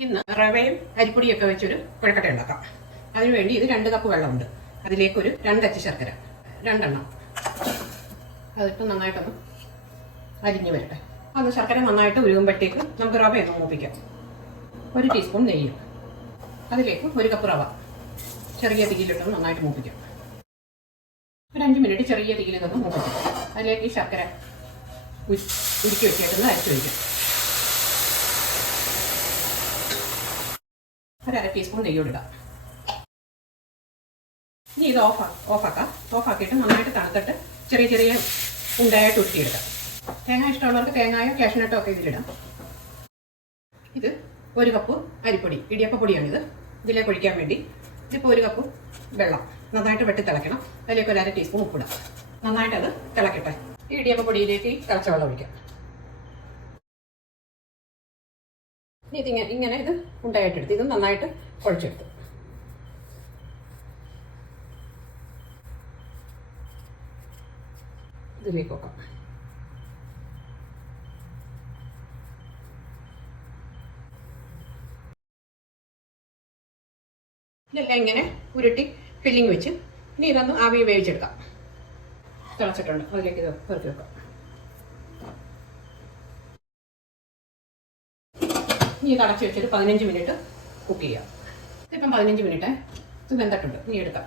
ഇന്ന് റവയും അരിപ്പൊടിയൊക്കെ വെച്ചൊരു കുഴക്കട്ട ഉണ്ടാക്കാം. അതിനുവേണ്ടി ഇത് രണ്ട് കപ്പ് വെള്ളമുണ്ട്. അതിലേക്ക് ഒരു രണ്ടച്ച് ശർക്കര രണ്ടെണ്ണം. അതിട്ട് നന്നായിട്ടൊന്ന് അരിഞ്ഞു വരട്ടെ. അത് ശർക്കര നന്നായിട്ട് ഉരുകുമ്പോഴത്തേക്ക് നമുക്ക് റവ ഒന്ന് മൂപ്പിക്കാം. ഒരു ടീസ്പൂൺ നെയ്യ്. അതിലേക്ക് ഒരു കപ്പ് റവ. ചെറിയ തീയിലിട്ടൊന്ന് നന്നായിട്ട് മൂപ്പിക്കാം. ഒരു അഞ്ച് മിനിറ്റ് ചെറിയ തീയിൽ നിന്ന് മൂപ്പിക്കാം. അതിലേക്ക് ഈ ശർക്കര ഉരു- ഉരുക്കി വെച്ചേക്കുന്നത് അരച്ചു വയ്ക്കാം ഒരു അര ടീസ്പൂൺ നെയ്യോട് ഇടാം ഇനി ഇത് ഓഫ് ഓഫാക്കാം ഓഫാക്കിയിട്ട് നന്നായിട്ട് തണുത്തിട്ട് ചെറിയ ചെറിയ ഉണ്ടായിട്ട് ഉരുട്ടിയെടുക്കാം തേങ്ങ ഇഷ്ടമുള്ളവർക്ക് തേങ്ങായോ കാഷ്നട്ടോ ഒക്കെ ഇതിലിടാം. ഇത് ഒരു കപ്പ് അരിപ്പൊടി ഇടിയപ്പപ്പൊടിയാണിത് ഇതിലേക്ക് ഒഴിക്കാൻ വേണ്ടി ഇതിപ്പോൾ ഒരു കപ്പ് വെള്ളം നന്നായിട്ട് വെട്ടി തിളയ്ക്കണം. അതിലേക്ക് ഒരു അര ടീസ്പൂൺ ഉപ്പിടാം നന്നായിട്ട് അത് തിളക്കട്ടെ. ഈ ഇടിയപ്പപ്പൊടിയിലേക്ക് പൊടിയിലേക്ക് തിളച്ച വെള്ളം ഒഴിക്കാം. ഇനി ഇതിങ്ങനെ ഇങ്ങനെ ഇത് ഉണ്ടായിട്ടെടുത്ത് ഇത് നന്നായിട്ട് കുഴച്ചെടുത്തു. ഇതിലേക്ക് വെക്കാം. ഇതെല്ലാം ഇങ്ങനെ ഉരുട്ടി ഫില്ലിങ് വെച്ച് ഇനി ഇതൊന്ന് ആവി വേവിച്ചെടുക്കാം തിളച്ചിട്ടുണ്ട്. അതിലേക്ക് ഇത് പെറുക്കി വെക്കാം. ഇനി ഇത് അടച്ചു വെച്ചിട്ട് പതിനഞ്ച് മിനിറ്റ് കുക്ക് ചെയ്യാം. ഇതിപ്പം പതിനഞ്ച് മിനിറ്റ്. ഇത് വെന്തിട്ടുണ്ട്. ഇനി എടുക്കാം.